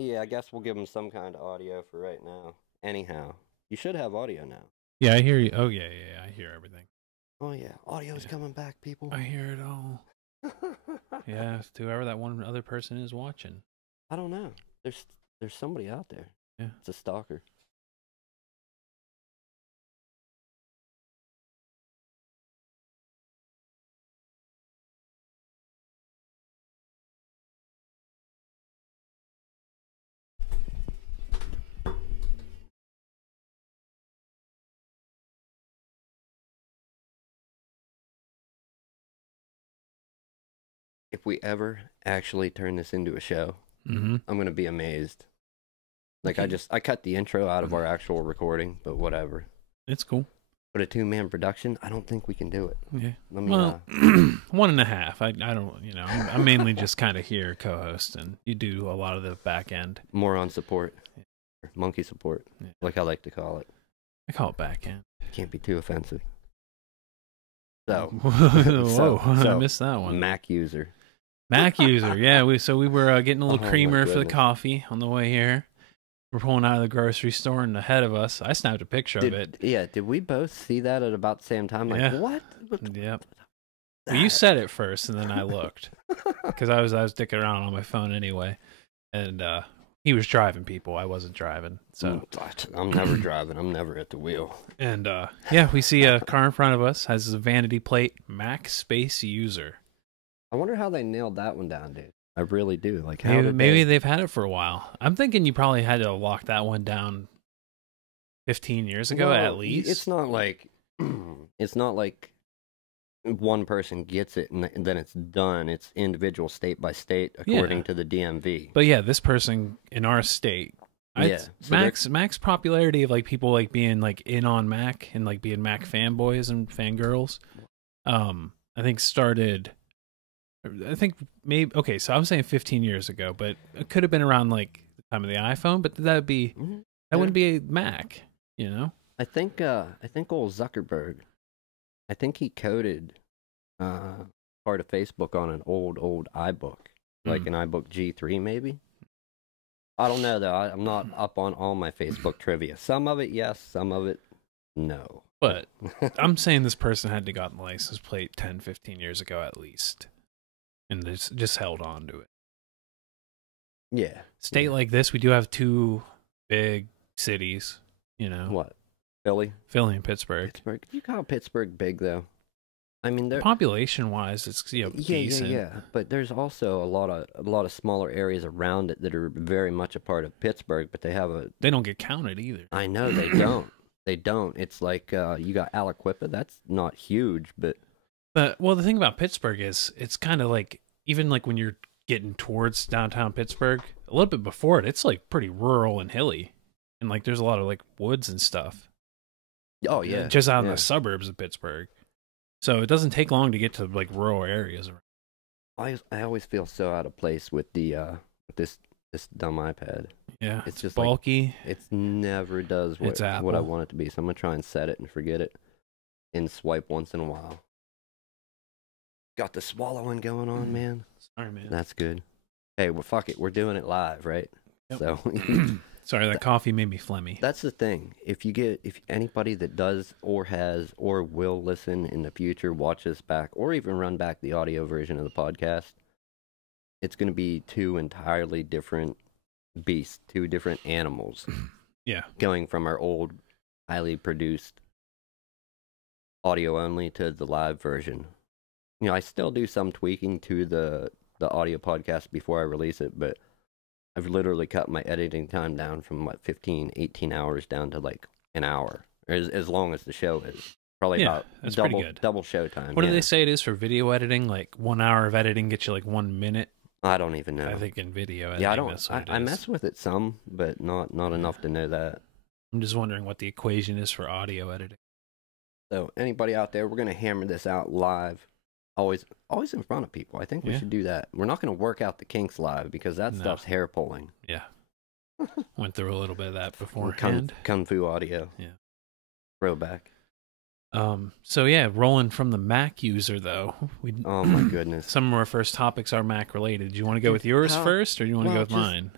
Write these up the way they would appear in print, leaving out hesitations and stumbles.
Yeah, I guess we'll give them some kind of audio for right now. Anyhow, you should have audio now. Yeah, I hear you. Oh, yeah, yeah, I hear everything. Oh, yeah. Audio's coming back, people. I hear it all. Yeah, to whoever that one other person is watching. I don't know. There's somebody out there. Yeah. It's a stalker. If we ever actually turn this into a show, I'm gonna be amazed. Like I cut the intro out of our actual recording, but whatever. It's cool. But a 2-man production, I don't think we can do it. Yeah. Let me, well, 1.5. I don't, I'm mainly just kind of here co-host, and you do a lot of the back end. More on support, monkey support, like I like to call it. I call it back end. Can't be too offensive. So, whoa, I missed that one. Mac user. Mac user, yeah. We were getting a little creamer for the coffee on the way here. We're pulling out of the grocery store, and ahead of us, I snapped a picture of it. Yeah, did we both see that at about the same time? Like, what? Yep. Well, you said it first, and then I looked because I was dicking around on my phone anyway, and he was driving. People, I wasn't driving, so I'm never driving. I'm never at the wheel. And yeah, we see a car in front of us has a vanity plate Mac space user. I wonder how they nailed that one down, dude. I really do. Like, how maybe they've had it for a while. I'm thinking you probably had to lock that one down 15 years ago at least. It's not like one person gets it and then it's done. It's individual state by state according to the DMV. But yeah, this person in our state, Mac's popularity of like people like being like in on Mac and like being Mac fanboys and fangirls, I think started. I think maybe so I'm saying 15 years ago, but it could have been around like the time of the iPhone, but that wouldn't be a Mac, I think old Zuckerberg, I think he coded part of Facebook on an old iBook, like an iBook G3 maybe. I don't know though. I'm not up on all my Facebook trivia. Some of it yes, some of it no. But I'm saying this person had to gotten the license plate 10, 15 years ago at least. And just held on to it. Yeah. State like this, we do have 2 big cities, What? Philly and Pittsburgh. Pittsburgh. You call Pittsburgh big though? I mean, population-wise, it's decent. Yeah. But there's also a lot of smaller areas around it that are very much a part of Pittsburgh, but they don't get counted either. I know they don't. They don't. It's like you got Aliquippa. That's not huge, but. Well, the thing about Pittsburgh is it's kind of like, even like when you're getting towards downtown Pittsburgh, a little bit before it, it's like pretty rural and hilly. And like there's a lot of like woods and stuff. Oh, yeah. Just out in the suburbs of Pittsburgh. So it doesn't take long to get to like rural areas. I always feel so out of place with the this dumb iPad. Yeah. It's just bulky. Like, it never does what I want it to be. So I'm going to try and set it and forget it and swipe once in a while. Got the swallowing going on, man. Sorry, man. That's good. Hey, well, fuck it. We're doing it live, right? Yep. So, sorry, that coffee made me phlegmy. That's the thing. If anybody that does or has or will listen in the future, watch this back, or even run back the audio version of the podcast, it's going to be 2 entirely different beasts, 2 different animals. Yeah. Going from our old, highly produced audio only to the live version. I still do some tweaking to the audio podcast before I release it, but I've literally cut my editing time down from 15, 18 hours down to like an hour, as long as the show is. Probably about double show time. What do they say it is for video editing? Like 1 hour of editing gets you like 1 minute? I don't even know. I think in video editing, yeah, I mess with it some, but not enough to know that. I'm just wondering what the equation is for audio editing. So anybody out there, we're going to hammer this out live. Always in front of people. I think we should do that. We're not going to work out the kinks live because that stuff's hair pulling. Yeah. Went through a little bit of that beforehand. Kung Fu audio. Yeah. Throwback. So yeah, rolling from the Mac user though. Oh my goodness. Some of our first topics are Mac related. Do you want to go with yours first, or do you want to go with mine?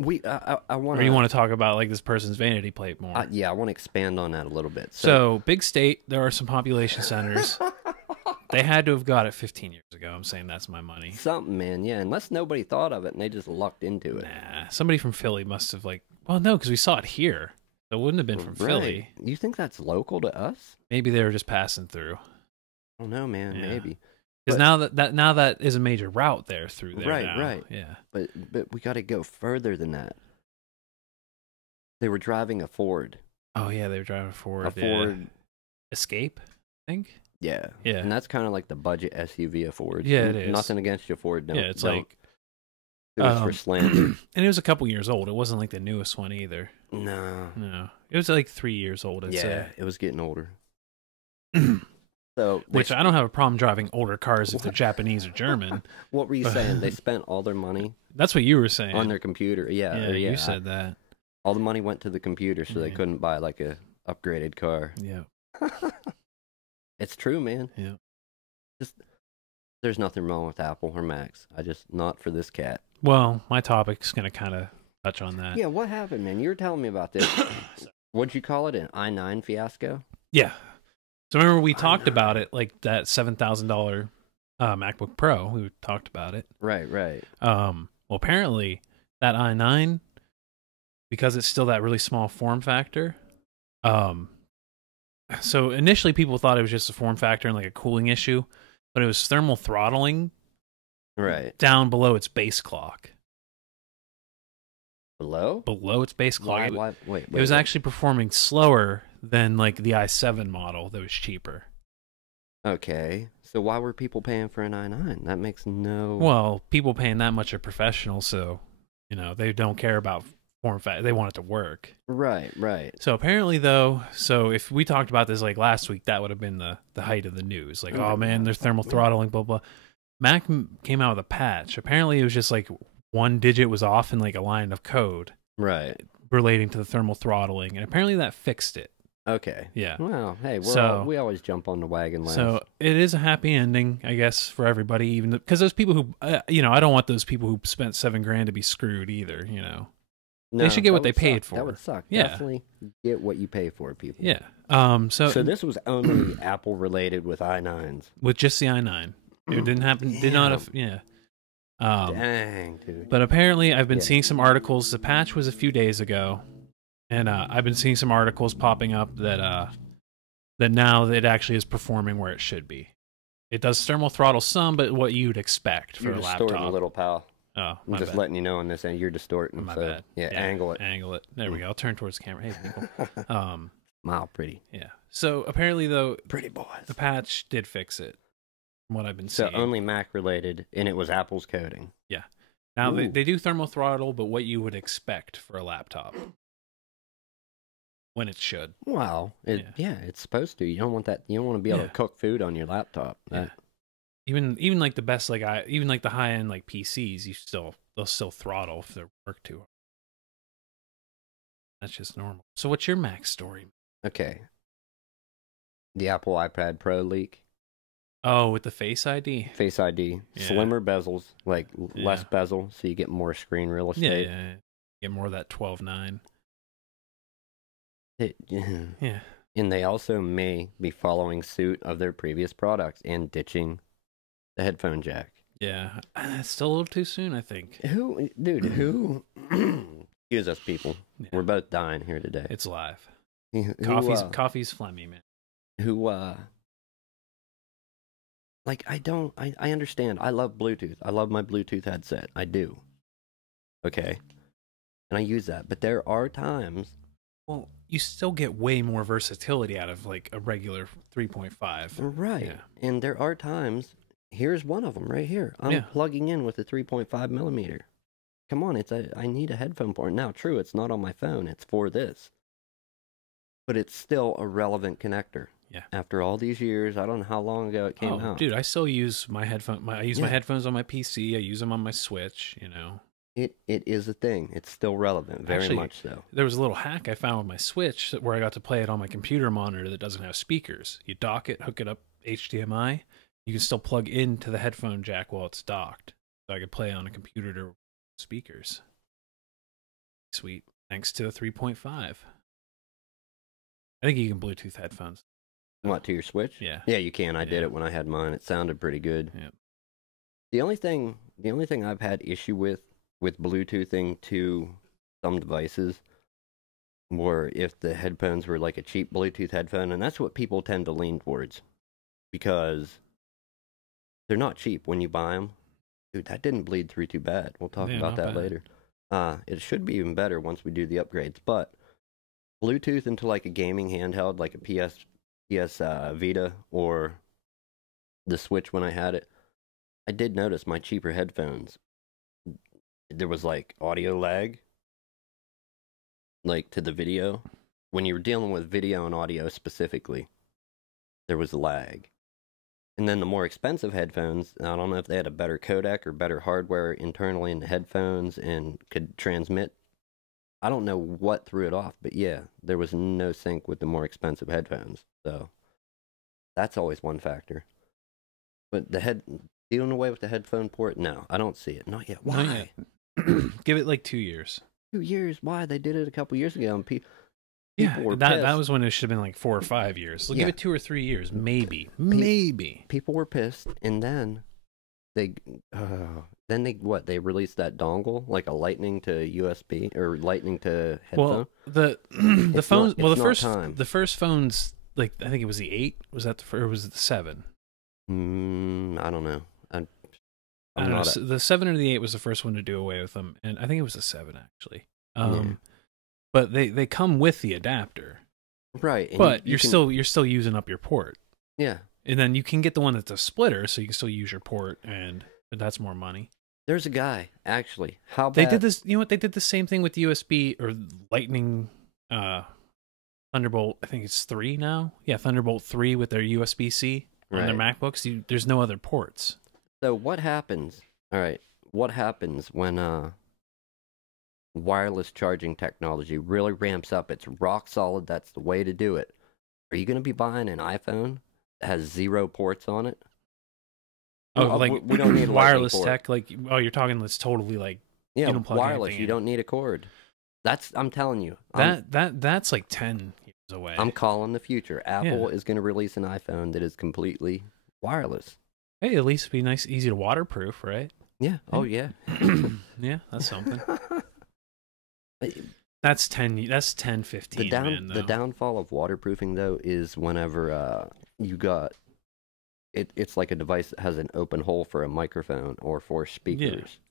I want Or you want to talk about like this person's vanity plate more? Yeah, I want to expand on that a little bit. So big state, there are some population centers. They had to have got it 15 years ago. I'm saying that's my money. Something, man. Yeah, unless nobody thought of it and they just lucked into it. Nah, somebody from Philly must have like. Well, no, because we saw it here. So it wouldn't have been from Philly. You think that's local to us? Maybe they were just passing through. I don't know, man. Yeah. Maybe. Because now that is a major route there through there. Right, now. right. Yeah. But we got to go further than that. They were driving a Ford. Oh yeah, they were driving a Ford. A Ford Escape, I think. Yeah. Yeah. And that's kind of like the budget SUV of Ford. Yeah, it is. Nothing against your Ford. No, yeah, it's like. It was for slander. And it was a couple years old. It wasn't like the newest one either. No. It was like 3 years old. I'd say. It was getting older. Which I don't have a problem driving older cars if they're Japanese or German. What were you saying? They spent all their money. That's what you were saying. On their computer. Yeah. You said that. All the money went to the computer, so they couldn't buy like a upgraded car. Yeah. It's true, man. Yeah. There's nothing wrong with Apple or Macs. Not for this cat. Well, my topic's going to kind of touch on that. Yeah, what happened, man? You were telling me about this. What'd you call it? An i9 fiasco? Yeah. So remember we talked about it, like that $7,000 MacBook Pro. We talked about it. Right. Well, apparently that i9, because it's still that really small form factor. So initially people thought it was just a form factor and like a cooling issue, but it was thermal throttling. Right. Down below its base clock. Below its base clock. Wait. It was actually performing slower than like the i7 model that was cheaper. Okay. So why were people paying for an i9? That makes no... Well, people paying that much are professionals, so, they don't care about form factor. They want it to work. Right. So apparently, though, if we talked about this like last week, that would have been the height of the news. Like, oh man, there's thermal throttling, blah, blah. Mac came out with a patch. Apparently, it was just like one digit was off in like a line of code. Right. Relating to the thermal throttling. And apparently that fixed it. Okay. Yeah. Well, hey, we always jump on the wagon last. So it is a happy ending, I guess, for everybody, even because those people who, I don't want those people who spent $7,000 to be screwed either, No, they should get what they paid for. That would suck. Yeah. Definitely get what you pay for, people. Yeah. So this was only Apple related with i9s. With just the i9. It didn't happen. Did not have. Yeah. Dang, dude. But apparently, I've been seeing some articles. The patch was a few days ago, and I've been seeing some articles popping up that now it actually is performing where it should be. It does thermal throttle some, but what you'd expect for a laptop. You're distorting a little, pal. Oh, I'm just letting you know on this end. You're distorting. My bad. Yeah, angle it. Angle it. There we go. I'll turn towards the camera. Hey, people. Smile, pretty. Yeah. So apparently, though, pretty boys. The patch did fix it. From what I've been seeing. So only Mac related, and it was Apple's coding. Yeah. Now they do thermal throttle, but what you would expect for a laptop when it should. Well, it's supposed to. You don't want that. You don't want to be able to cook food on your laptop. Yeah. Even like the best even like the high end like PCs, they'll still throttle if they work too hard. That's just normal. So what's your Mac story? Okay. The Apple iPad Pro leak. Oh, with the Face ID? Face ID. Yeah. Slimmer bezels, like less bezel, so you get more screen real estate. Yeah. Get more of that 12:9. Yeah. And they also may be following suit of their previous products and ditching the headphone jack. Yeah. It's still a little too soon, I think. Who? Excuse us, people. Yeah. We're both dying here today. It's live. Coffee's phlegmy, man. I understand. I love Bluetooth. I love my Bluetooth headset. I do. Okay. And I use that. But there are times. Well, you still get way more versatility out of like a regular 3.5. Right. Yeah. And there are times. Here's one of them right here. I'm plugging in with a 3.5 millimeter. Come on. I need a headphone port. Now, true, it's not on my phone. It's for this. But it's still a relevant connector. Yeah. After all these years, I don't know how long ago it came out. Dude, I still use my headphone. I use my headphones on my PC. I use them on my Switch. It is a thing. It's still relevant, very much so. There was a little hack I found with my Switch where I got to play it on my computer monitor that doesn't have speakers. You dock it, hook it up HDMI. You can still plug into the headphone jack while it's docked. So I could play on a computer to speakers. sweet. Thanks to a 3.5. I think you can Bluetooth headphones. What, to your Switch? Yeah. Yeah, you can. I did it when I had mine. It sounded pretty good. Yeah. The only thing I've had issue with Bluetoothing to some devices were if the headphones were like a cheap Bluetooth headphone, and that's what people tend to lean towards because they're not cheap when you buy them. Dude, that didn't bleed through too bad. We'll talk about that later. It should be even better once we do the upgrades, but Bluetooth into like a gaming handheld, like a PS Vita or the Switch when I had it, I did notice my cheaper headphones, there was like audio lag, like to the video. When you were dealing with video and audio specifically, there was lag. And then the more expensive headphones, I don't know if they had a better codec or better hardware internally in the headphones and could transmit. I don't know what threw it off, but yeah, there was no sync with the more expensive headphones. So that's always one factor. But dealing away with the headphone port, no, I don't see it. Not yet. Why? Not yet. Give it like 2 years. 2 years? Why? They did it a couple years ago, and people were that was when it should have been like 4 or 5 years. So give it 2 or 3 years, maybe. Maybe. People were pissed, and then they what? They released that dongle, like a lightning to USB or lightning to headphone. Well, the phones. The first phones, like I think it was the 8. Was that or was it the 7? I don't know. I don't know. The 7 or the 8 was the first one to do away with them, and I think it was the 7 actually. But they come with the adapter, right? But you're still using up your port. Yeah, and then you can get the one that's a splitter, so you can still use your port, but that's more money. There's a guy actually. How bad they did this? You know what? They did the same thing with USB or Lightning, Thunderbolt. I think it's 3 now. Yeah, Thunderbolt 3 with their USB-C on their MacBooks. There's no other ports. So what happens? All right, what happens when wireless charging technology really ramps up? It's rock solid. That's the way to do it. Are you going to be buying an iPhone that has 0 ports on it? Oh, like we don't need a wireless tech. Like, oh, you're talking that's totally like wireless. You don't need a cord. I'm telling you. That's like 10 years away. I'm calling the future. Apple is going to release an iPhone that is completely wireless. Hey, at least it'd be nice, easy to waterproof, right? Yeah. Oh yeah. Yeah, that's something. That's 10, 15. The downfall of waterproofing though is whenever you got it's like a device that has an open hole for a microphone or for speakers. Yeah.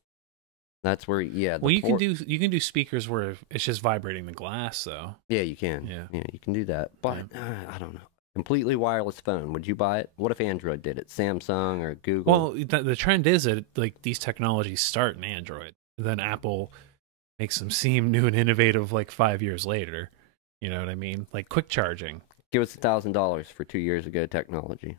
That's where well, you can do speakers where it's just vibrating the glass though. Yeah, you can. Yeah, you can do that. But I don't know. Completely wireless phone. Would you buy it? What if Android did it? Samsung or Google? Well, the trend is that like these technologies start in Android, and then Apple makes them seem new and innovative like 5 years later. You know what I mean? Like quick charging. Give us $1,000 for 2 years ago technology.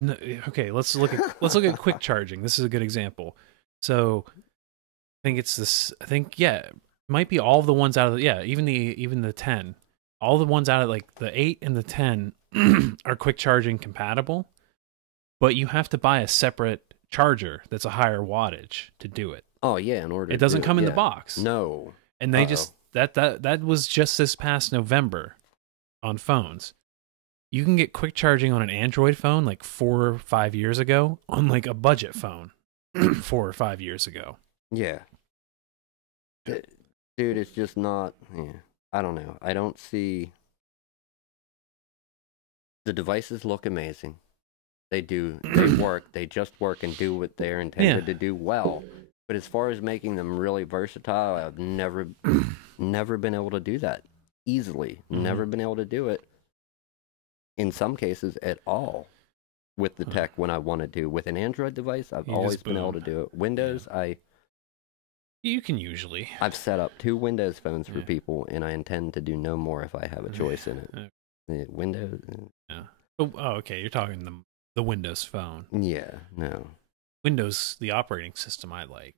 No, okay, let's look at quick charging. This is a good example. So I think it's this. I think it might be all of the ones out of even the 10. All the ones out of like the 8 and the 10 are quick charging compatible, but you have to buy a separate charger that's a higher wattage to do it. Oh yeah, in order. It doesn't come in the box. No, and they just that was just this past November on phones. You can get quick charging on an Android phone like 4 or 5 years ago on like a budget phone 4 or 5 years ago. Yeah, dude, it's just not. Yeah. I don't know. I don't see. The devices look amazing. They do. They work. They just work and do what they're intended to do well. But as far as making them really versatile, I've never been able to do that easily. Never been able to do it. In some cases, at all, with the tech when I wanted to. With an Android device, I've always been able to do it. Windows, You can usually. I've set up 2 Windows phones for people, and I intend to do no more if I have a choice in it. Windows. Yeah. Oh, okay. You're talking the Windows phone. Yeah. No. Windows, the operating system, I like.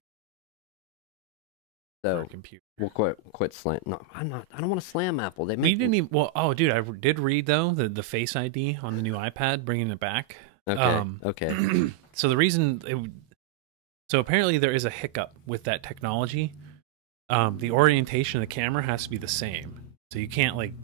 So computer. We'll quit slam. No, I'm not. I don't want to slam Apple. They didn't even. Well, oh, dude, I did read though the Face ID on the new iPad, bringing it back. Okay. Okay. So the reason. So apparently there is a hiccup with that technology. the orientation of the camera has to be the same. So you can't like,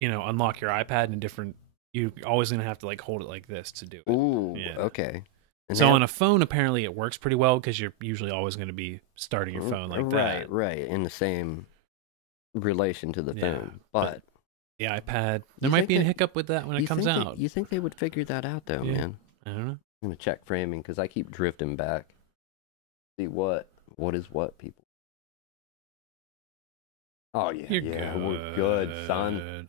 unlock your iPad in a different. You're always gonna have to like hold it like this to do it. Ooh, okay. And so on a phone, apparently it works pretty well because you're usually always going to be starting your phone like that. Right, in the same relation to the phone. But the iPad, there might be a hiccup with that when it comes out. You think they would figure that out, though, man? I don't know. I'm going to check framing because I keep drifting back. See what is what, people. Oh, yeah, we're good, son.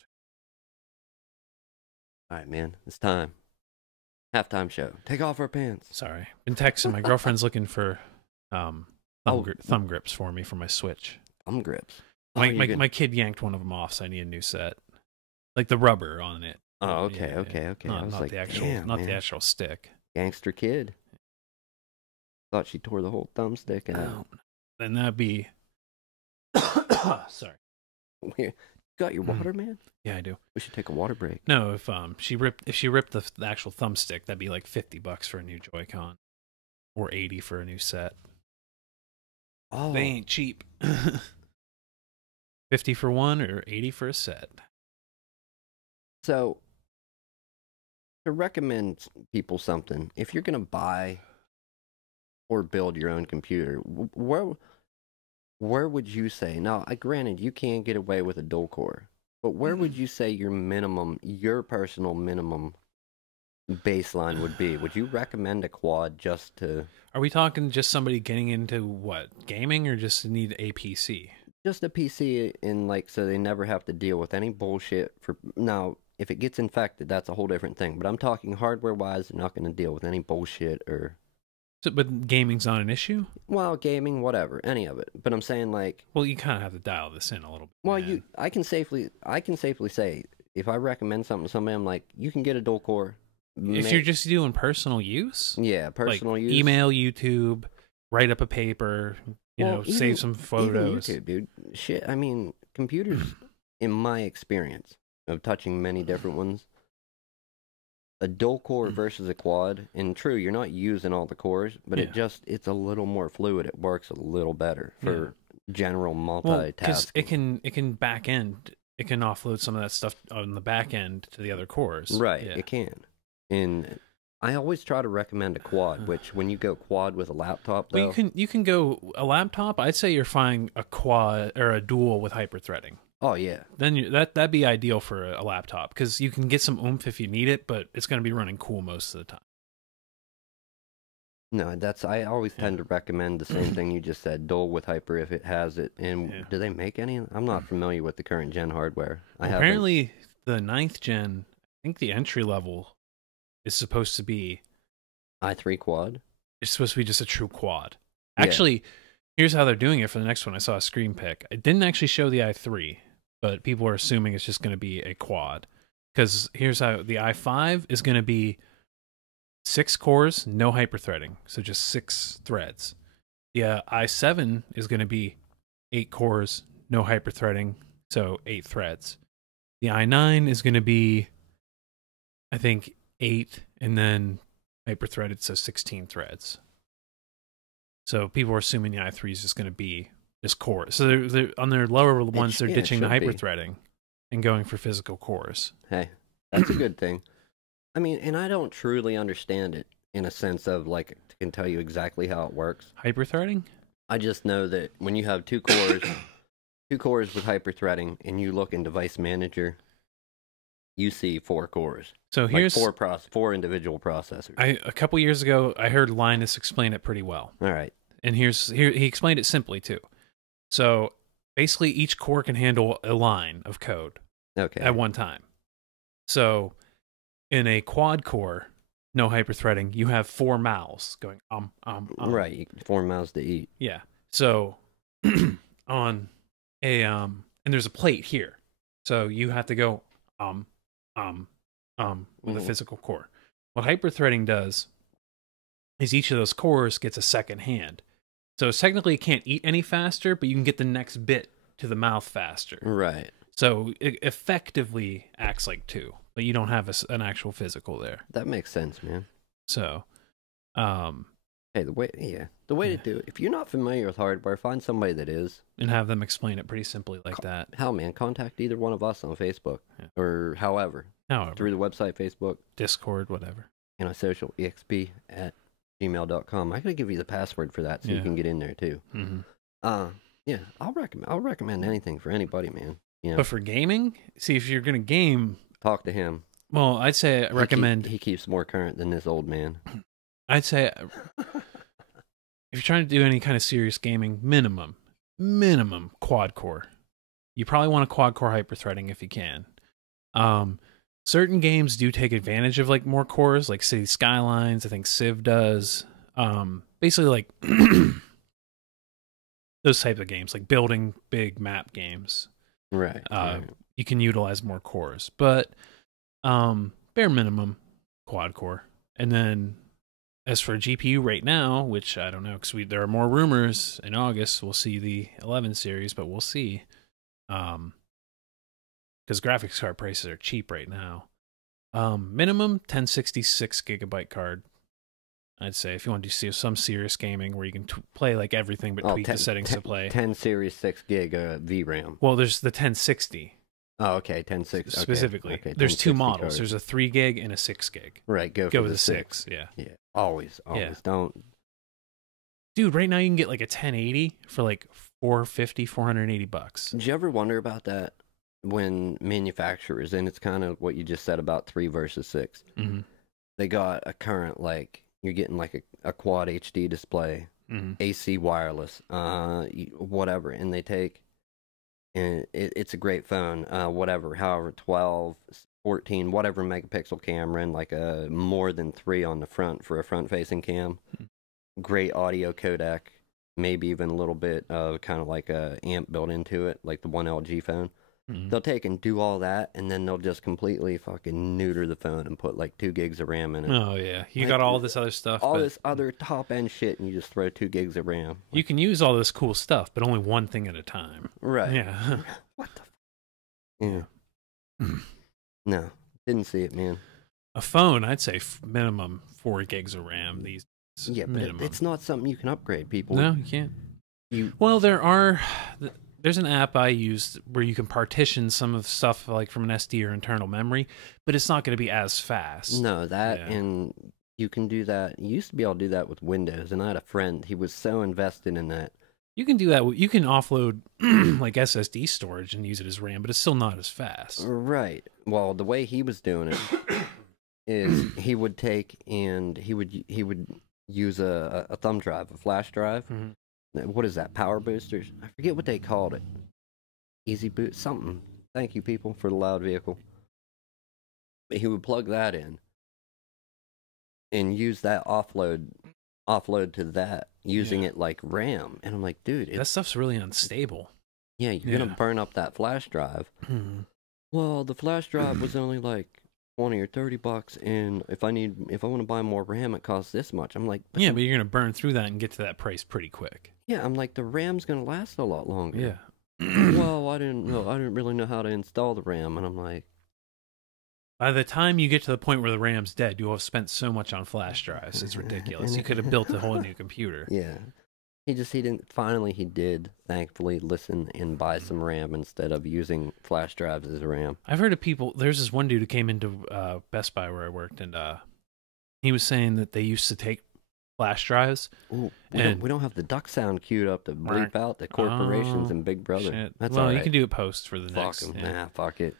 All right, man, it's time. Halftime show. Take off our pants. Sorry. Been texting. My girlfriend's looking for thumb grips for me for my Switch. Thumb grips? My kid yanked one of them off, so I need a new set. Like the rubber on it. Oh, okay. Not, I was not like, the actual, the actual stick. Gangster kid. Thought she tore the whole thumbstick out. Then that'd be. Sorry. You got your water, man? Yeah, I do. We should take a water break. No, if she ripped the actual thumbstick, that'd be like $50 for a new Joy-Con, or $80 for a new set. Oh, they ain't cheap. $50 for one, or $80 for a set. So, to recommend people something, if you're gonna buy or build your own computer, where would you say? Now, granted, you can't get away with a dual core. But where would you say your personal minimum baseline would be? Would you recommend a quad just to... Are we talking just somebody getting into what? Gaming, or just need a PC? Just a PC, so they never have to deal with any bullshit for... Now, if it gets infected, that's a whole different thing. But I'm talking hardware-wise, they're not going to deal with any bullshit or... But gaming's not an issue? Well, gaming, whatever, any of it. But I'm saying Well, you kind of have to dial this in a little bit. Well, I can safely say, if I recommend something to somebody, I'm like, you can get a dual core. If you're just doing personal use? Yeah, personal use. Email, YouTube, write up a paper, save some photos. Even YouTube, dude. Shit, I mean, computers, in my experience of touching many different ones, a dual core versus a quad, and true, you're not using all the cores, but it's a little more fluid. It works a little better for general multitasking. Because it can back end, it can offload some of that stuff on the back end to the other cores. Right, it can. And I always try to recommend a quad, which when you go quad with a laptop, though... Well, you can go a laptop. I'd say you're finding a quad or a dual with hyper-threading. Oh, yeah. Then that'd be ideal for a laptop, because you can get some oomph if you need it, but it's going to be running cool most of the time. No, I always tend to recommend the same thing you just said, dual with hyper if it has it. And do they make any? I'm not familiar with the current gen hardware. Apparently, the 9th gen, I think the entry level is supposed to be i3 quad. It's supposed to be just a true quad. Actually, here's how they're doing it for the next one. I saw a screen pic. It didn't actually show the i3, but people are assuming it's just going to be a quad. Because here's how the i5 is going to be 6 cores, no hyperthreading, so just 6 threads. The i7 is going to be 8 cores, no hyperthreading, so 8 threads. The i9 is going to be, I think, 8 and then hyperthreaded, so 16 threads. So people are assuming the i3 is just going to be this core. So they're on their lower ones, they're ditching the hyperthreading and going for physical cores. Hey, that's a good thing. I mean, and I don't truly understand it in a sense of, like, can tell you exactly how it works. Hyperthreading? I just know that when you have 2 cores, 2 cores with hyperthreading, and you look in Device Manager, you see 4 cores. So here's 4 individual processors. A couple years ago, I heard Linus explain it pretty well. All right. And here he explained it simply too. So basically, each core can handle a line of code at one time. So in a quad core, no hyperthreading, you have 4 mouths going Right, 4 mouths to eat. Yeah. So on a and there's a plate here, so you have to go with a physical core. What hyperthreading does is each of those cores gets a second hand. So technically it can't eat any faster, but you can get the next bit to the mouth faster. Right. So it effectively acts like 2, but you don't have an actual physical there. That makes sense, man. So, Hey, the way to do it. If you're not familiar with hardware, find somebody that is, and have them explain it pretty simply like that. Hell, man, contact either one of us on Facebook or however through the website, Facebook, Discord, whatever. antisocialexp at gmail.com. I gotta give you the password for that so you can get in there too. Yeah, I'll recommend anything for anybody, man. You know, but for gaming, see, if you're gonna game, talk to him. Well, I'd say recommend. He keeps more current than this old man. I'd say if you're trying to do any kind of serious gaming, minimum quad core. You probably want a quad core hyperthreading if you can. Certain games do take advantage of like more cores, like City Skylines. I think Civ does. Basically, like those type of games, like building big map games. Right. You can utilize more cores, but bare minimum quad core. And then as for GPU right now, which I don't know, because there are more rumors in August, we'll see the 11 series, but we'll see. Because graphics card prices are cheap right now. Minimum 1066 gigabyte card. I'd say if you want to see some serious gaming where you can play like everything but tweak the settings to play. 10 series 6 gig VRAM. Well, there's the 1060. Oh, okay, 1060 specifically. Okay, there's two models. Cards. There's a 3 gig and a 6 gig. Right, go with the 6. Yeah. Yeah. Always. Don't. Dude, right now you can get like a 1080 for like $480. Did you ever wonder about that when manufacturers, and it's kind of what you just said about 3 versus 6. They got a current, like, you're getting like a quad HD display, AC wireless, whatever, and they take, and it's a great phone, however, 12, 14, whatever megapixel camera, and like a more than 3 on the front for a front-facing cam. Great audio codec, maybe even a little bit of kind of like a amp built into it, like the one LG phone. They'll take and do all that, and then they'll just completely fucking neuter the phone and put like 2 gigs of RAM in it. Oh, yeah. You got all this other stuff. All this other top-end shit, and you just throw 2 gigs of RAM. You can use all this cool stuff, but only one thing at a time. Right. Yeah. What the Yeah. No. Didn't see it, man. A phone, I'd say minimum 4 gigs of RAM these days. Yeah, but it's not something you can upgrade, people. No, you can't. Well, there's an app I used where you can partition some of the stuff like from an SD or internal memory, but it's not going to be as fast. No, and you can do that. You used to be able to do that with Windows, and I had a friend. He was so invested in that. You can do that. You can offload like SSD storage and use it as RAM, but it's still not as fast. Right. Well, the way he was doing it is he would take and he would use a thumb drive, a flash drive. What is that? Power boosters? I forget what they called it. Easy boot, something. Thank you, people, for the loud vehicle. But he would plug that in and use that offload to that, using it like RAM. And I'm like, dude, that stuff's really unstable. Yeah, you're gonna burn up that flash drive. Well, the flash drive was only like $20 or $30, and if I want to buy more RAM, it costs this much. I'm like, but you're gonna burn through that and get to that price pretty quick. Yeah, I'm like, the RAM's gonna last a lot longer. Yeah. Well, I didn't really know how to install the RAM, and I'm like, by the time you get to the point where the RAM's dead, you'll have spent so much on flash drives. It's ridiculous. You could have built a whole new computer. Yeah. He didn't. Finally, he did, thankfully, listen and buy some RAM instead of using flash drives as RAM. I've heard of people. There's this one dude who came into Best Buy where I worked, and he was saying that they used to take flash drives. Ooh, we don't have the duck sound queued up to bleep out the corporations and Big Brother. Shit. That's well, all right. You can do it post for the fuck next. Them. Yeah. Nah, fuck it.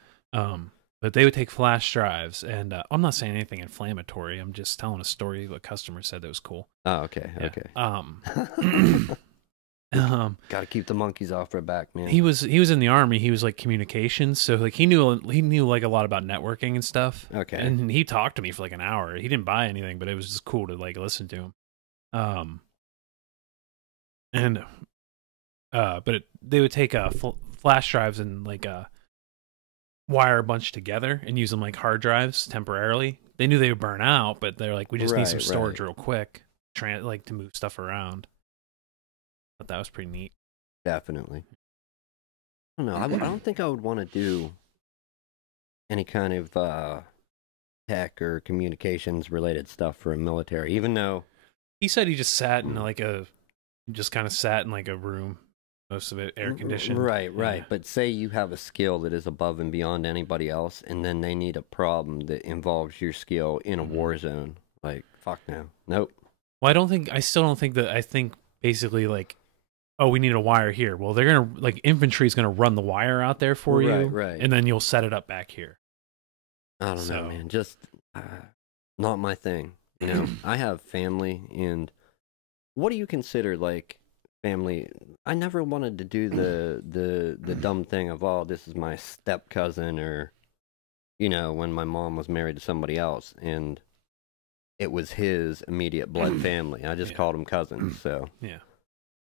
But they would take flash drives, and I'm not saying anything inflammatory. I'm just telling a story. What customers said that was cool. Oh, okay, yeah. Okay. Got to keep the monkeys off their back, man. He was in the Army. He was like communications, so like he knew like a lot about networking and stuff. Okay. And he talked to me for like an hour. He didn't buy anything, but it was just cool to like listen to him. But they would take flash drives and like wire a bunch together and use them like hard drives temporarily. They knew they would burn out, but they're like, we just need some storage real quick, like to move stuff around. But that was pretty neat. Definitely. I don't know. I don't think I would want to do any kind of tech or communications related stuff for a military, even though He said he just sat in like just kind of sat in like a room, most of it air conditioned. Right. Yeah. But say you have a skill that is above and beyond anybody else, and then they need a problem that involves your skill in a war zone. Like, fuck no. Nope. Well, I still don't think that. I think basically like, oh, we need a wire here. Well, they're gonna like infantry's gonna run the wire out there for you, right, and then you'll set it up back here. I don't know, man. Just not my thing. You know, I have family, and what do you consider like family? I never wanted to do the dumb thing of, oh, this is my step cousin, or you know, when my mom was married to somebody else, and it was his immediate blood family. I just called them cousins. So yeah.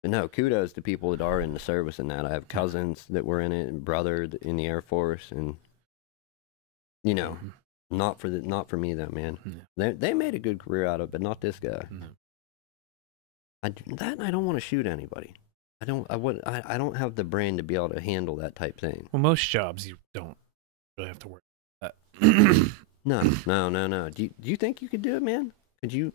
But no, kudos to people that are in the service and that. I have cousins that were in it, and brother in the Air Force, and you know, not for me though, man. They made a good career out of it, but not this guy. I don't want to shoot anybody. I don't have the brain to be able to handle that type thing. Well, most jobs you don't really have to worry about that. No. Do you think you could do it, man? Could you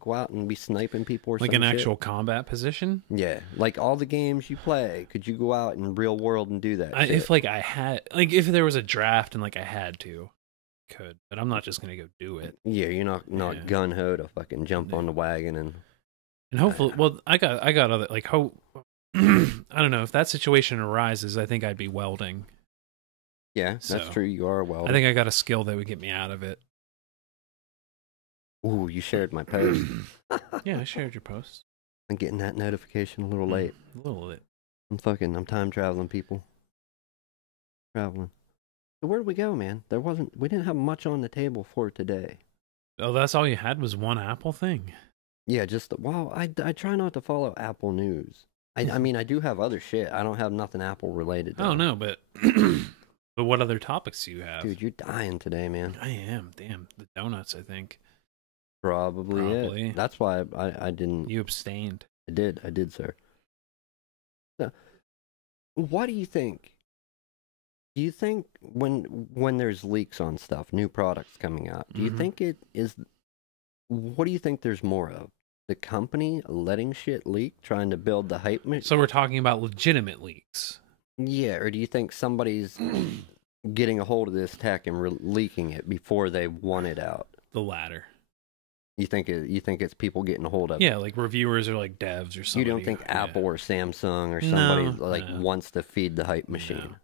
go out and be sniping people or like some an shit? actual combat position? Yeah, like all the games you play. Could you go out in real world and do that? If like I had, like if there was a draft and like I had to, could, but I'm not just gonna go do it. Yeah, you're not gun ho to fucking jump on the wagon and hopefully. Well, I got other like hope. I don't know if that situation arises. I think I'd be welding. Yeah, that's true. You are a welder. I think I got a skill that would get me out of it. Ooh, you shared my post. Yeah, I shared your post. I'm getting that notification a little late. A little bit. I'm time traveling, people. Traveling. So where did we go, man? We didn't have much on the table for today. Oh, that's all you had was one Apple thing? Yeah, I try not to follow Apple news. I mean, I do have other shit. I don't have nothing Apple related. Oh, no, but but what other topics do you have? Dude, you're dying today, man. I am. Damn. The donuts, I think. Probably. It. That's why I didn't. You abstained. I did, sir. So, what do you think? Do you think when there's leaks on stuff, new products coming out, do you think it is? What do you think there's more of? The company letting shit leak, trying to build the hype machine? So we're talking about legitimate leaks. Yeah, or do you think somebody's getting a hold of this tech and leaking it before they want it out? The latter. You think it's people getting a hold of it? Yeah, like reviewers or like devs or something. You don't think Apple or Samsung or somebody wants to feed the hype machine? No.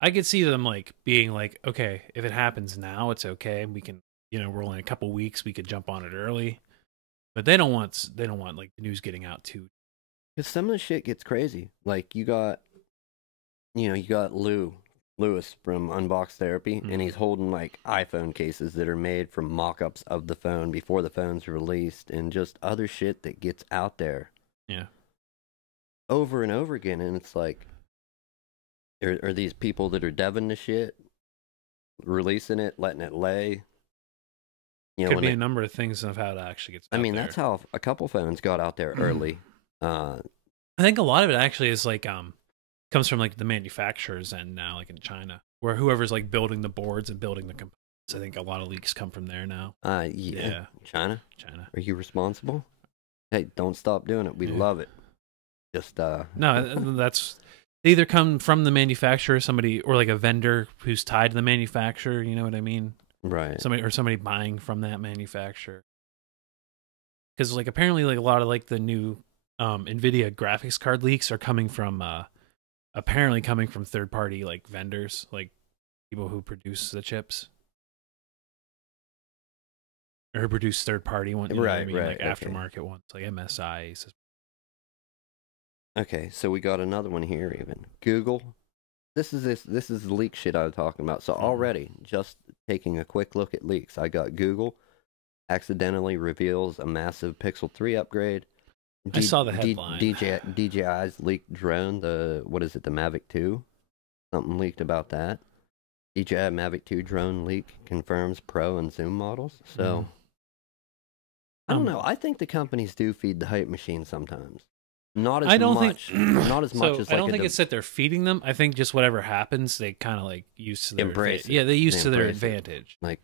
I could see them like being like, okay, if it happens now, it's okay. We can, we're only a couple weeks. We could jump on it early, but they don't want like the news getting out too. Because some of the shit gets crazy. Like you got Lewis from Unbox Therapy, and he's holding like iPhone cases that are made from mock-ups of the phone before the phone's released, and just other shit that gets out there. Yeah. Over and over again, and it's like, are these people that are deving the shit, releasing it, letting it lay? Could be a number of things of how it actually gets out there. I mean, that's how a couple phones got out there early. I think a lot of it actually is like, comes from like the manufacturers and now like in China, where whoever's like building the boards and building the components. I think a lot of leaks come from there now. Yeah. China. Are you responsible? Hey, don't stop doing it. We love it. Just no, they either come from the manufacturer, somebody, or like a vendor who's tied to the manufacturer. You know what I mean? Right. Somebody buying from that manufacturer. Because like apparently like a lot of like the new NVIDIA graphics card leaks are coming from third party like vendors, like people who produce the chips or who produce third party ones, right? Like aftermarket ones, like MSI. Okay, so we got another one here. Even Google. This is the leak shit I was talking about. So already, just taking a quick look at leaks, I got Google accidentally reveals a massive Pixel 3 upgrade. I saw the headline. DJI's leaked drone, the Mavic 2? Something leaked about that. DJI Mavic 2 drone leak confirms Pro and Zoom models. So, I don't know. I think the companies do feed the hype machine sometimes. Not as much. Not as much as like I don't think it's that they're feeding them. I think just whatever happens, they kind of like use to their embrace. Yeah, they use to their advantage. Like,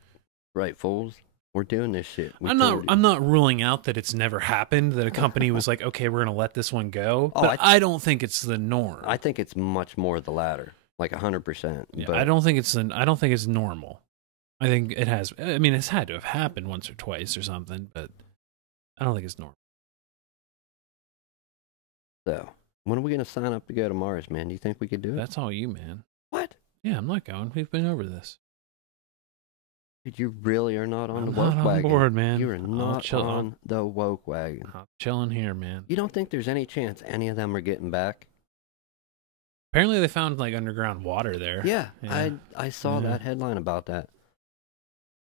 right, fools. We're doing this shit. I'm not ruling out that it's never happened, that a company was like, okay, we're gonna let this one go. But I don't think it's the norm. I think it's much more the latter, like 100%. Yeah, but I don't think it's normal. I think it has. I mean, it's had to have happened once or twice or something, but I don't think it's normal. So, when are we gonna sign up to go to Mars, man? Do you think we could do it? That's all you, man. What? Yeah, I'm not going. We've been over this. Dude, you really are not on the not woke on wagon. board, man. You are not on the woke wagon. I'm chilling here, man. You don't think there's any chance any of them are getting back? Apparently, they found like underground water there. Yeah. I saw that headline about that.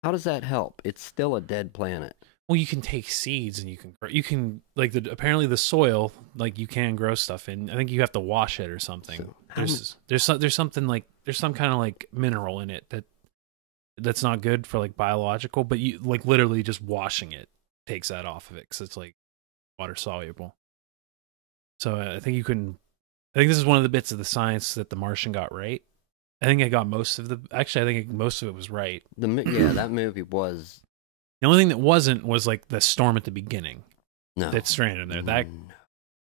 How does that help? It's still a dead planet. Well, you can take seeds and you can like apparently the soil, like you can grow stuff in. I think you have to wash it or something. So, there's something like there's some kind of like mineral in it that's not good for like biological, but you like literally just washing it takes that off of it because it's like water soluble. So I think this is one of the bits of the science that the Martian got right. I think I got most of I think most of it was right. That movie was. The only thing that wasn't was like the storm at the beginning. No. That's stranded there.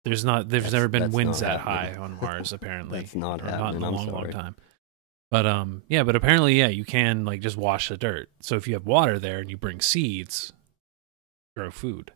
There's never been winds that high on Mars, apparently. That's not happening. Not in a long time. But but apparently, you can like just wash the dirt. So if you have water there and you bring seeds, grow food.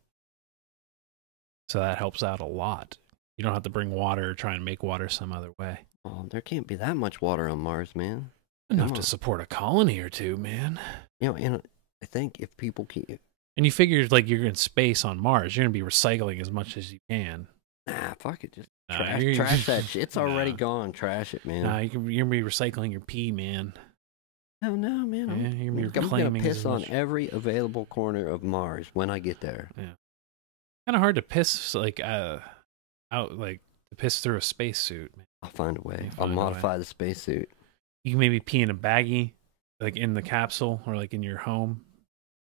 So that helps out a lot. You don't have to bring water or try and make water some other way. Oh, there can't be that much water on Mars, man. Enough to support a colony or two, man. And I think if people keep... And you figure like you're in space on Mars, you're going to be recycling as much as you can. Nah, fuck it. Just trash that shit. It's already gone. Trash it, man. Nah, you're going to be recycling your pee, man. No, man. I'm going to piss on every available corner of Mars when I get there. Yeah. Kind of hard to piss like out like to piss through a spacesuit. I'll find a way. I'll modify the spacesuit. You can maybe pee in a baggie, like in the capsule or like in your home.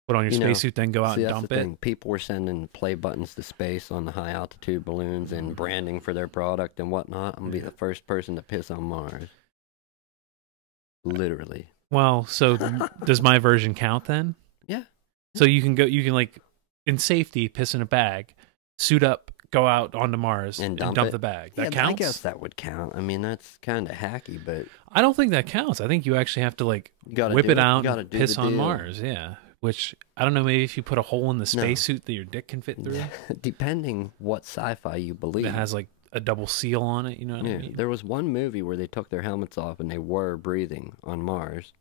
Put on your spacesuit, then go out and dump it. People were sending play buttons to space on the high altitude balloons and branding for their product and whatnot. I'm gonna be the first person to piss on Mars. Literally. Well, so does my version count then? Yeah. So you can like in safety piss in a bag, suit up, go out onto Mars and dump the bag. That counts? I guess that would count. I mean, that's kind of hacky, but I don't think that counts. I think you actually have to like whip it out and piss on Mars. Yeah. Which, I don't know, maybe if you put a hole in the spacesuit that your dick can fit through? Depending what sci-fi you believe. It has like a double seal on it, you know what I mean? There was one movie where they took their helmets off and they were breathing on Mars.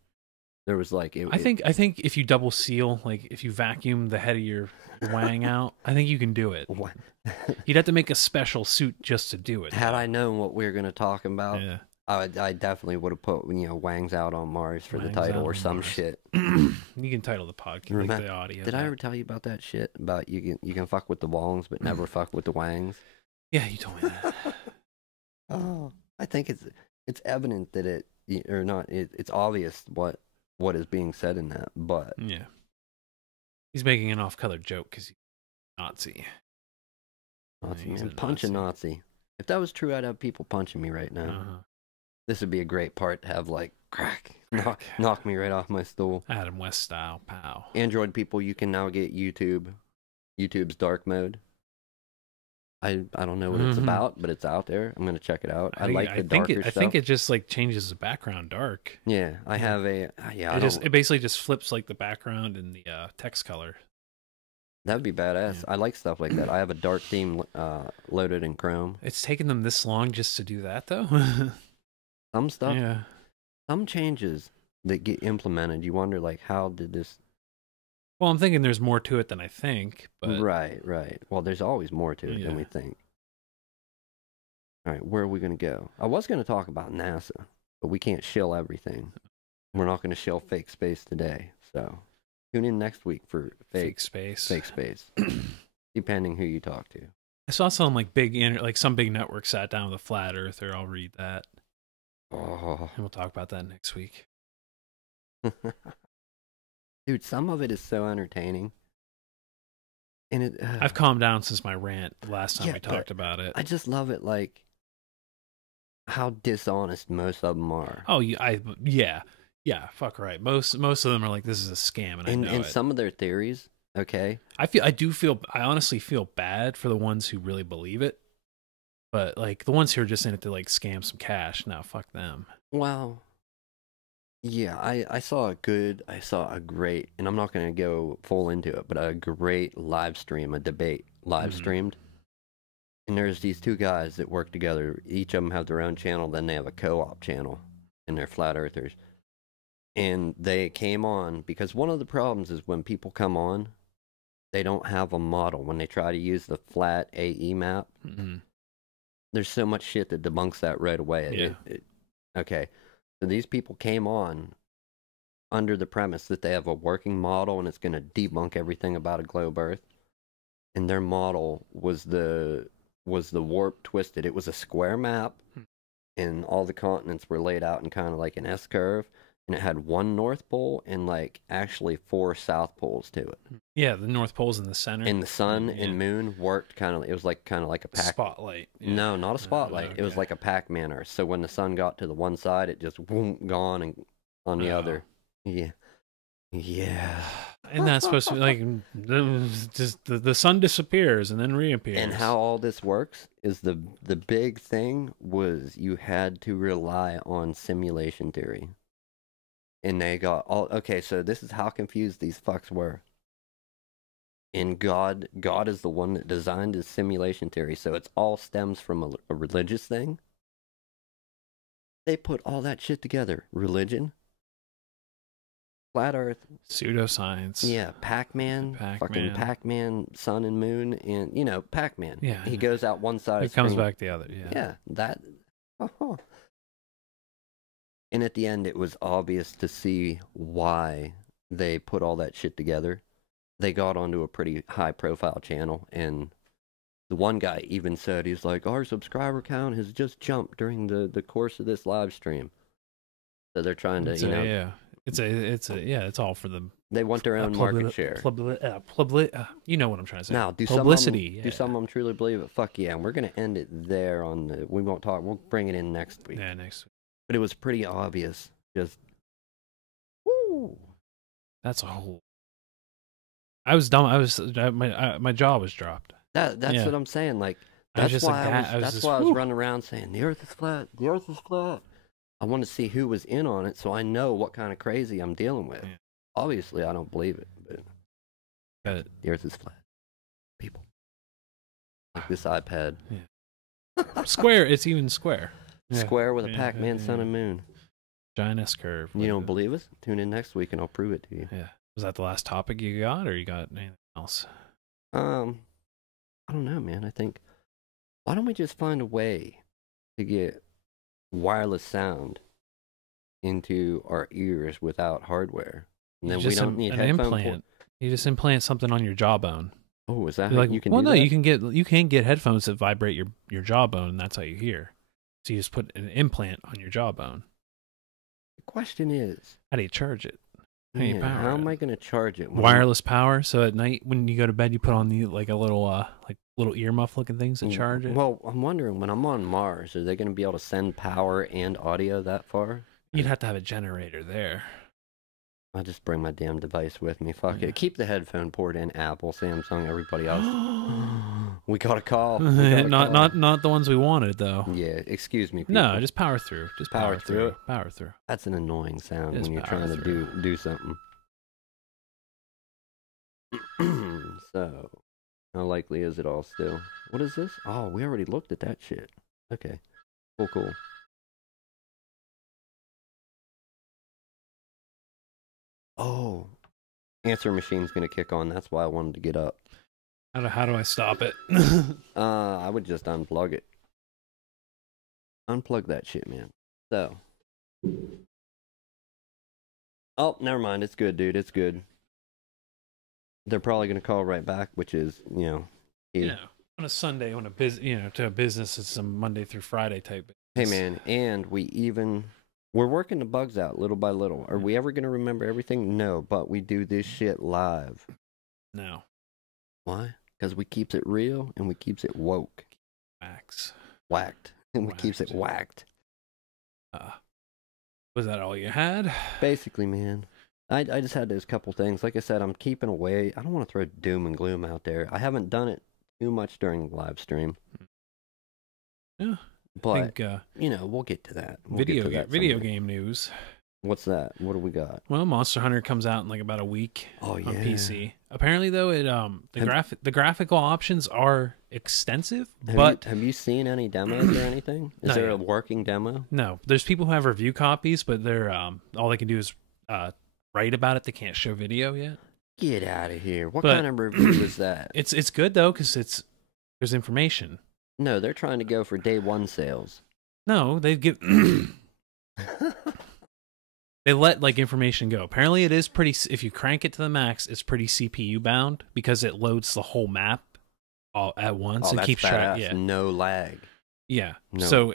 There was like... I think if you double seal, like if you vacuum the head of your wang out, I think you can do it. What? You'd have to make a special suit just to do it. Had I known what we were going to talk about... Yeah. I definitely would have put, wangs out on Mars for the title or some shit. You can title the podcast, like the audio. Did I ever tell you about that shit? About you can fuck with the wongs, but never fuck with the wangs? Yeah, you told me that. Oh, I think it's evident that it's obvious what is being said in that, but... Yeah. He's making an off-color joke because he's Nazi. Nazi, man. Punch a Nazi. If that was true, I'd have people punching me right now. Uh-huh. This would be a great part to have, like, crack. Knock me right off my stool. Adam West style, pow. Android people, you can now get YouTube's dark mode. I don't know what it's about, but it's out there. I'm going to check it out. I like the darker stuff. I think it just, like, changes the background dark. Yeah, I have a... It basically just flips, like, the background and the text color. That would be badass. Yeah. I like stuff like that. I have a dark theme loaded in Chrome. It's taken them this long just to do that, though? Some stuff, some changes that get implemented, you wonder, like, how did this... Well, I'm thinking there's more to it than I think, but... Right. Well, there's always more to it than we think. All right, where are we going to go? I was going to talk about NASA, but we can't shill everything. We're not going to shill fake space today, so tune in next week for fake space. Fake space, depending who you talk to. I saw some, like, some big network sat down with a flat earther. I'll read that. Oh. And we'll talk about that next week. Dude, some of it is so entertaining. And I've calmed down since my rant the last time we talked about it. I just love it, like, how dishonest most of them are. Oh, yeah. Yeah, fuck right. Most of them are like, this is a scam, and I know And it. some of their theories, okay. I honestly feel bad for the ones who really believe it. But like the ones who are just in it to like scam some cash, no, fuck them. Well, yeah, I saw a great, and I'm not going to go full into it, but a great live stream, a debate live streamed. And there's these two guys that work together. Each of them have their own channel, then they have a co-op channel, and they're flat earthers. And they came on because one of the problems is when people come on, they don't have a model. When they try to use the flat AE map, there's so much shit that debunks that right away. Yeah. Okay, so these people came on under the premise that they have a working model and it's going to debunk everything about a globe Earth. And their model was the warp twisted. It was a square map, and all the continents were laid out in kind of like an S curve, and it had one North Pole and like actually 4 South Poles to it. Yeah, the North Pole's in the center. And the sun and moon worked kind of. It was like kind of like a spotlight. Yeah. No, not a spotlight. Okay. It was like a Pac-Man Earth. So when the sun got to the one side, it just gone, and on the other. Yeah. Yeah. And that's supposed to be like just the sun disappears and then reappears. And how all this works is the big thing was you had to rely on simulation theory. And they got all okay, so this is how confused these fucks were. And God is the one that designed his simulation theory, so it's all stems from a religious thing. They put all that shit together. Religion, flat Earth, pseudoscience. Yeah, Pac-Man, fucking Pac-Man, sun and moon, and you know Pac-Man. Yeah, he goes out one side. It comes back the other. Yeah, yeah, that. And at the end, it was obvious to see why they put all that shit together. They got onto a pretty high-profile channel, and the one guy even said, he's like, our subscriber count has just jumped during the course of this live stream. So they're trying to, it's all for them. They want their own market share. You know what I'm trying to say. Now, do publicity. Do some of them truly believe it? Fuck yeah. And we're going to end it there on the, we won't talk, we'll bring it in next week. Yeah, next week. But it was pretty obvious. Just, woo. That's a whole. I was dumb. My jaw was dropped. That's what I'm saying. Like, that's why I was running around saying, the earth is flat. The earth is flat. I want to see who was in on it so I know what kind of crazy I'm dealing with. Yeah. Obviously, I don't believe it, but the earth is flat. People. Like this iPad. Yeah. Square. It's even square. Square with a Pac-Man sun and moon. Giant S curve. You don't believe us? Tune in next week and I'll prove it to you. Yeah. Was that the last topic you got, or you got anything else? I don't know, man. I think, why don't we just find a way to get wireless sound into our ears without hardware? And then we don't need an implant. You just implant something on your jawbone. Oh, is that how you can do that? Well, no, you can get headphones that vibrate your jawbone, and that's how you hear. So you just put an implant on your jawbone. The question is, how do you charge it? How am I going to charge it? Wireless power. So at night when you go to bed, you put on the a little little earmuff looking things to charge it. Well, I'm wondering, when I'm on Mars, are they going to be able to send power and audio that far? You'd have to have a generator there. I'll just bring my damn device with me. Fuck it. Keep the headphone port in. Apple, Samsung, everybody else. We got a call. Not the ones we wanted though. Yeah, excuse me. People. No, just power through. Just power through. Power through. That's an annoying sound when you're trying to do something. So, how likely is it all still? What is this? Oh, we already looked at that shit. Okay. Cool. Oh, answer machine's gonna kick on. That's why I wanted to get up. How do I stop it? I would just unplug it. Unplug that shit, man. So. Oh, never mind. It's good, dude. It's good. They're probably gonna call right back, which is, on a Sunday, on a to a business, it's some Monday through Friday type. Hey, man, and we're working the bugs out little by little. Are we ever going to remember everything? No, but we do this shit live. No. Why? Because we keeps it real and we keeps it woke. Whacked. And we keeps it whacked. Was that all you had? Basically, man. I just had those couple things. Like I said, I'm keeping away. I don't want to throw doom and gloom out there. I haven't done it too much during the live stream. Yeah. But, you know, we'll get to that. Video game news. What's that? What do we got? Well, Monster Hunter comes out in like about a week on PC. Apparently, though, the graphical options are extensive. Have you seen any demos or anything? Is there a working demo? No. There's people who have review copies, but they're all they can do is write about it. They can't show video yet. Get out of here! What kind of review is that? It's good though because there's information. No, they're trying to go for day one sales. No, they give. They let like information go. Apparently, it is pretty. If you crank it to the max, it's pretty CPU bound because it loads the whole map all at once and keeps track. Yeah, no lag. Yeah. No.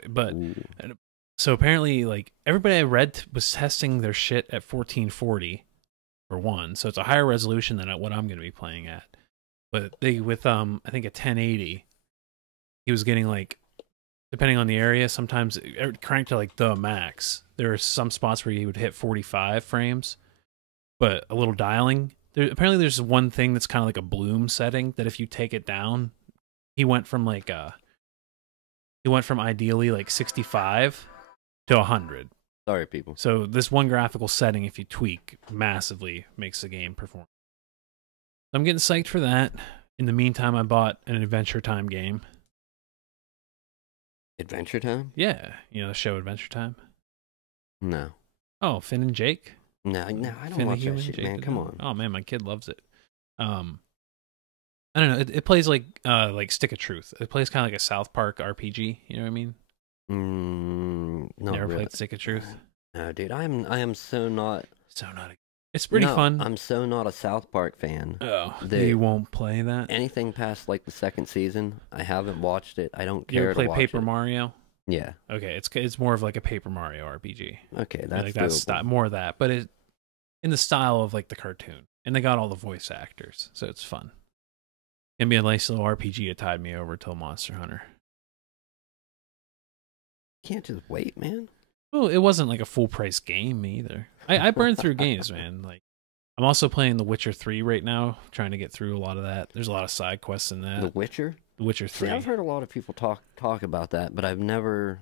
So apparently, like everybody I read was testing their shit at 1440 for one. So it's a higher resolution than what I'm going to be playing at. But they with I think a 1080, he was getting like, depending on the area, sometimes it cranked to like the max. There are some spots where you would hit 45 frames, but a little dialing. Apparently, there's one thing that's kind of like a bloom setting that if you take it down, he went from ideally like 65 to 100. Sorry, people. So this one graphical setting, if you tweak, massively makes the game perform. I'm getting psyched for that. In the meantime, I bought an Adventure Time game. Adventure Time? Yeah, you know the show Adventure Time. No. Oh, Finn and Jake? No, I don't watch that shit, man. Come on. Oh man, my kid loves it. I don't know. It plays like Stick of Truth. It plays kind of like a South Park RPG. You know what I mean? Not Never really. played Stick of Truth. No, dude. I am so not. It's pretty fun. I'm so not a South Park fan. Oh, you won't play that? Anything past like the second season, I haven't watched it. I don't care. You ever play to watch Paper it. Mario? Yeah. Okay, it's more of like a Paper Mario RPG. Okay, that's more of that, but it in the style of like the cartoon, and they got all the voice actors, so it's fun. Gonna be a nice little RPG to tide me over till Monster Hunter. Can't just wait, man. Well, it wasn't like a full price game either. I burned through games, man. Like I'm also playing The Witcher 3 right now, trying to get through a lot of that. There's a lot of side quests in that. The Witcher? The Witcher 3. See, I've heard a lot of people talk about that, but I've never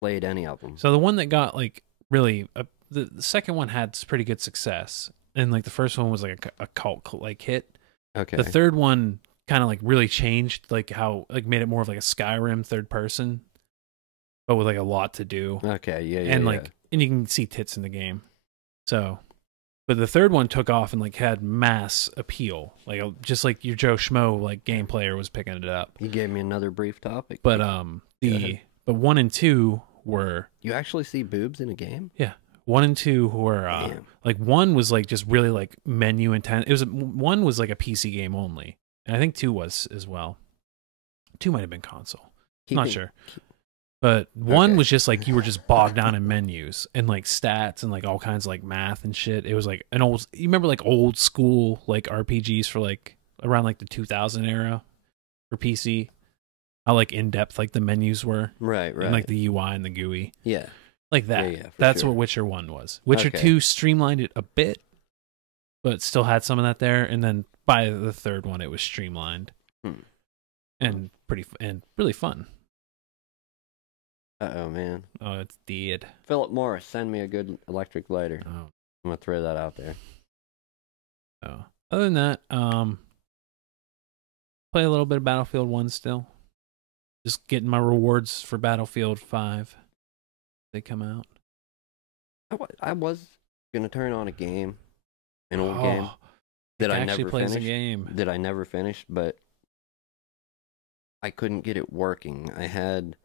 played any of them. So the one that got like really the second one had pretty good success, and like the first one was like a cult like hit. Okay. The third one kind of like really changed like how like made it more of like a Skyrim third person, but with like a lot to do. Okay, yeah, and like and you can see tits in the game. So, but the third one took off and like had mass appeal, like just like your Joe Schmo like game player was picking it up. You gave me another brief topic. But but 1 and 2 were. You actually see boobs in a game? Yeah. 1 and 2 were like 1 was like just really like menu intent. It was 1 was like a PC game only, and I think 2 was as well. 2 might have been console. I'm not sure. But 1 was just like you were just bogged down in menus and like stats and like all kinds of like math and shit. It was like you remember like old school like RPGs for like around like the 2000 era for PC. How like in depth like the menus were. Right. And like the UI and the GUI. Yeah. Like that. Yeah, that's what Witcher 1 was. Witcher 2 streamlined it a bit, but still had some of that there. And then by the third one, it was streamlined and really fun. Uh-oh, man. Oh, it's dead. Philip Morris, send me a good electric lighter. Oh. I'm going to throw that out there. Oh. Other than that, play a little bit of Battlefield 1 still. Just getting my rewards for Battlefield 5. They come out. I was going to turn on a game. An old game. That I never finished. A game. That I never finished, but I couldn't get it working. I had...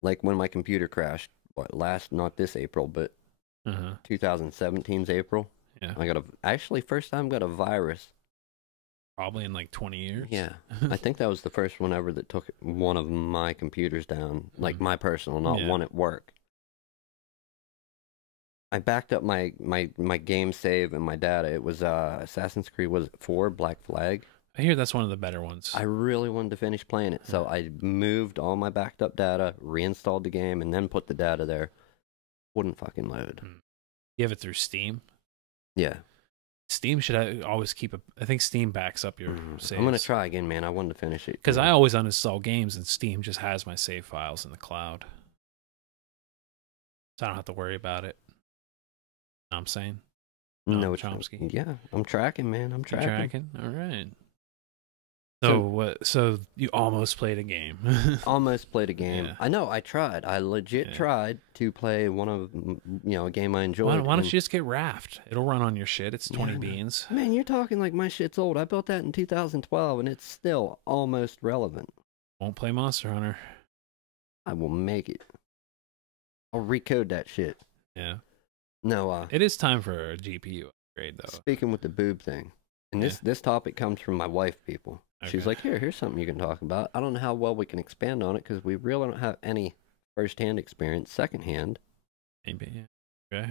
Like when my computer crashed, not this April, but 2017's April. Yeah. I first time got a virus. Probably in like 20 years. Yeah. I think that was the first one ever that took one of my computers down. Like my personal, not one at work. I backed up my game save and my data. It was Assassin's Creed, was it 4, Black Flag? I hear that's one of the better ones. I really wanted to finish playing it, so I moved all my backed up data, reinstalled the game, and then put the data there. wouldn't fucking load. You have it through Steam? Yeah. Steam should always keep a... I think Steam backs up your saves. I'm going to try again, man. I wanted to finish it. Because I always uninstall games, and Steam just has my save files in the cloud. So I don't have to worry about it. Know what I'm saying? No, Chomsky. Yeah, I'm tracking, man. I'm tracking. All right. So what? So you almost played a game. Almost played a game. Yeah. I know. I tried. I legit tried to play one of a game I enjoyed. Why don't you just get Raft? It'll run on your shit. It's 20 beans. Man, you're talking like my shit's old. I built that in 2012, and it's still almost relevant. Won't play Monster Hunter. I will make it. I'll recode that shit. Yeah. No. It is time for a GPU upgrade, though. Speaking with the boob thing, and this topic comes from my wife, people. Okay. She's like, here's something you can talk about. I don't know how well we can expand on it because we really don't have any first-hand experience. Second-hand. Maybe, yeah. Okay.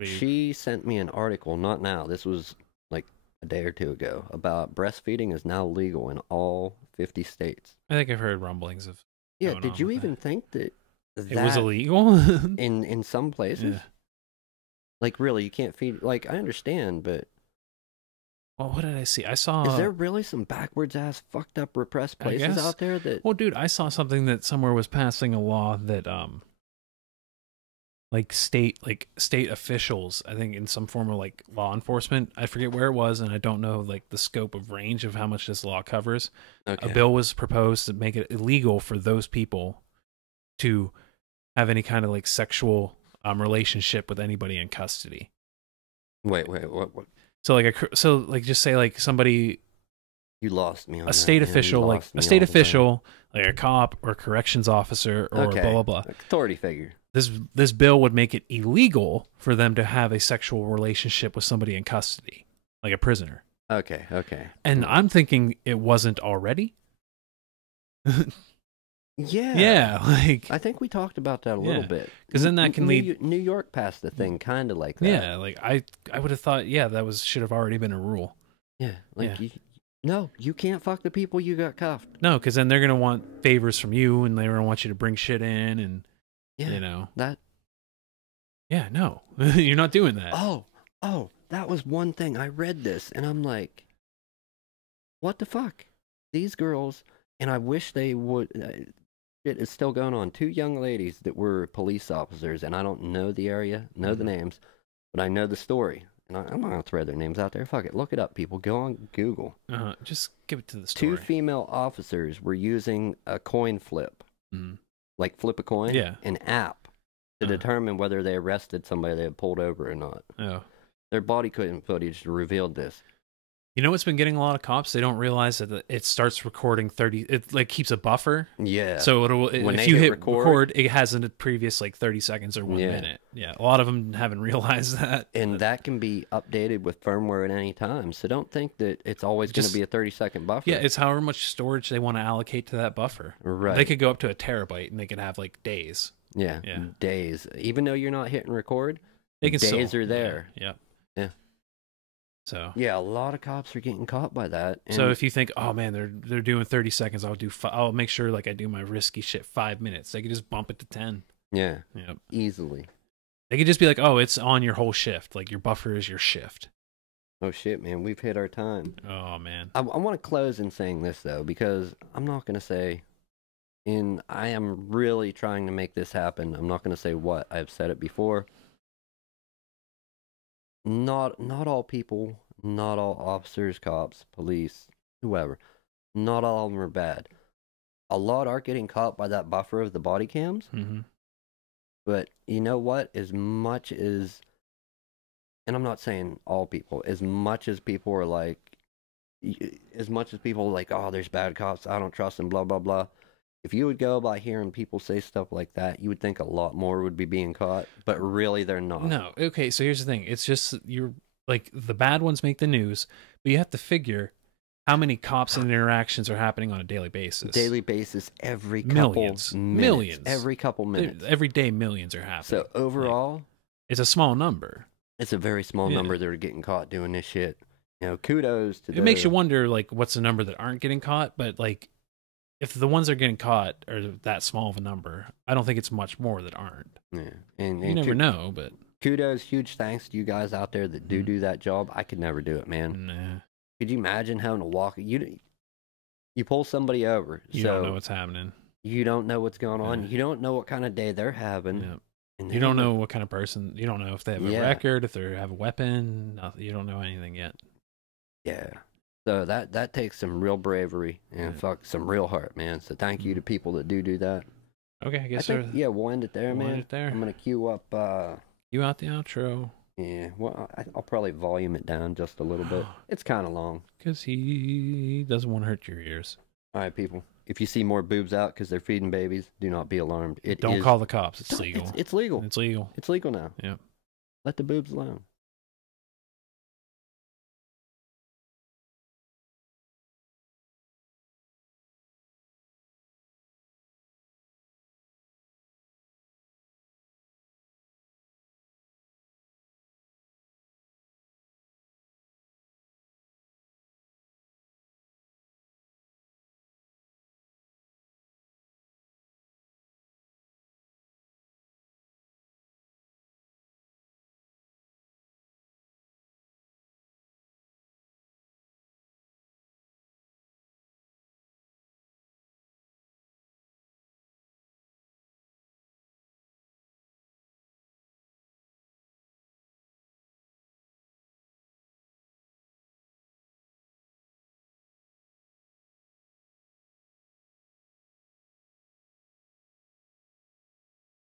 She sent me an article, not now, this was like a day or two ago, about breastfeeding is now legal in all 50 states. I think I've heard rumblings of... Yeah, did you even think that it was illegal? in some places? Yeah. Like, really, you can't feed... Like, I understand, but... Well, what did I see? I saw... Is there really some backwards-ass, fucked-up, repressed places out there that... Well, dude, I saw something that somewhere was passing a law that, state officials, I think in some form of, like, law enforcement, I forget where it was, and I don't know, like, the scope of range of how much this law covers. Okay. A bill was proposed to make it illegal for those people to have any kind of, like, sexual relationship with anybody in custody. Wait, what? So just say like somebody, you lost me on a state official, like a state official, like a cop or a corrections officer or blah blah blah, authority figure. This bill would make it illegal for them to have a sexual relationship with somebody in custody, like a prisoner. Okay. And I'm thinking it wasn't already. Yeah, like I think we talked about that a little bit because then that can lead. New York passed the thing kind of like that. Yeah, like I would have thought, that should have already been a rule. Yeah, like you can't fuck the people you got cuffed. No, because then they're gonna want favors from you, and they're gonna want you to bring shit in, and that. Yeah, no, you're not doing that. Oh, that was one thing. I read this, and I'm like, what the fuck? These girls, and I wish they would. It is still going on. 2 young ladies that were police officers, and I don't know the area, know the names, but I know the story. And I'm not going to throw their names out there. Fuck it. Look it up, people. Go on Google. Just give it to the story. 2 female officers were using a coin flip, like flip a coin, an app, to determine whether they arrested somebody they had pulled over or not. Oh. Their body cam footage revealed this. You know what's been getting a lot of cops? They don't realize that it starts recording 30. It like keeps a buffer. Yeah. So if you hit record, it has a previous like 30 seconds or 1 minute. Yeah. A lot of them haven't realized that. And that can be updated with firmware at any time. So don't think that it's always going to be a 30-second buffer. Yeah, it's however much storage they want to allocate to that buffer. Right. They could go up to a terabyte and they could have like days. Yeah. Days. Even though you're not hitting record, days are there. Yeah. So yeah, a lot of cops are getting caught by that. And so if you think, oh man, they're doing 30 seconds, I'll make sure like I do my risky shit 5 minutes. They could just bump it to 10. Yeah, easily. They could just be like, oh, it's on your whole shift. Like your buffer is your shift. Oh shit, man, we've hit our time. Oh man, I want to close in saying this though, because I'm not gonna say, and I am really trying to make this happen. I'm not gonna say what I've said it before. Not all people, not all officers, cops, police, whoever, not all of them are bad. A lot are getting caught by that buffer of the body cams. But you know what? As much as, and I'm not saying all people, as much as people are like, oh, there's bad cops, I don't trust them, blah, blah, blah. If you would go by hearing people say stuff like that, you would think a lot more would be being caught, but really they're not. No. Okay, so here's the thing. It's just you're like the bad ones make the news, but you have to figure how many cops and interactions are happening on a daily basis. Daily basis, every couple millions. Every couple minutes. Every day millions are happening. So overall, it's a small number. It's a very small number that are getting caught doing this shit. You know, kudos to it makes you wonder like what's the number that aren't getting caught, but like if the ones that are getting caught are that small of a number, I don't think it's much more that aren't. Yeah, and you never know, but kudos, huge thanks to you guys out there that do that job. I could never do it, man. Nah. Could you imagine having to walk? You pull somebody over. You don't know what's happening. You don't know what's going on. You don't know what kind of day they're having. Yeah. And you don't know what kind of person. You don't know if they have a record, if they have a weapon. Nothing. You don't know anything yet. Yeah. So that takes some real bravery and some real heart, man. So thank you to people that do that. Okay, I guess. We'll end it there, man. End it there. I'm gonna cue up. You out the outro. Yeah. Well, I'll probably volume it down just a little bit. It's kind of long. Because he doesn't want to hurt your ears. All right, people. If you see more boobs out because they're feeding babies, do not be alarmed. Don't call the cops. It's legal. It's legal. It's legal. It's legal now. Yep. Let the boobs alone.